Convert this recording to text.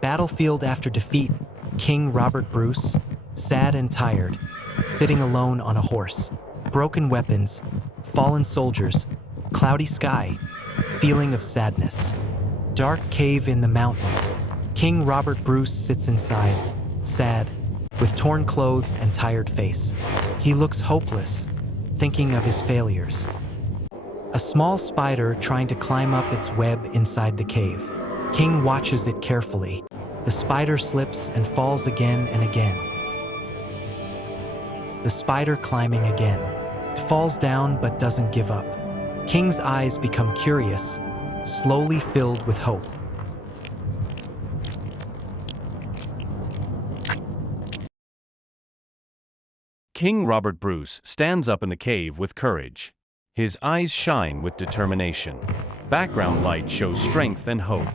Battlefield after defeat, King Robert Bruce, sad and tired, sitting alone on a horse. Broken weapons, fallen soldiers, cloudy sky, feeling of sadness. Dark cave in the mountains. King Robert Bruce sits inside, sad, with torn clothes and tired face. He looks hopeless, thinking of his failures. A small spider trying to climb up its web inside the cave. King watches it carefully. The spider slips and falls again and again. The spider climbing again. It falls down but doesn't give up. King's eyes become curious, slowly filled with hope. King Robert Bruce stands up in the cave with courage. His eyes shine with determination. Background light shows strength and hope.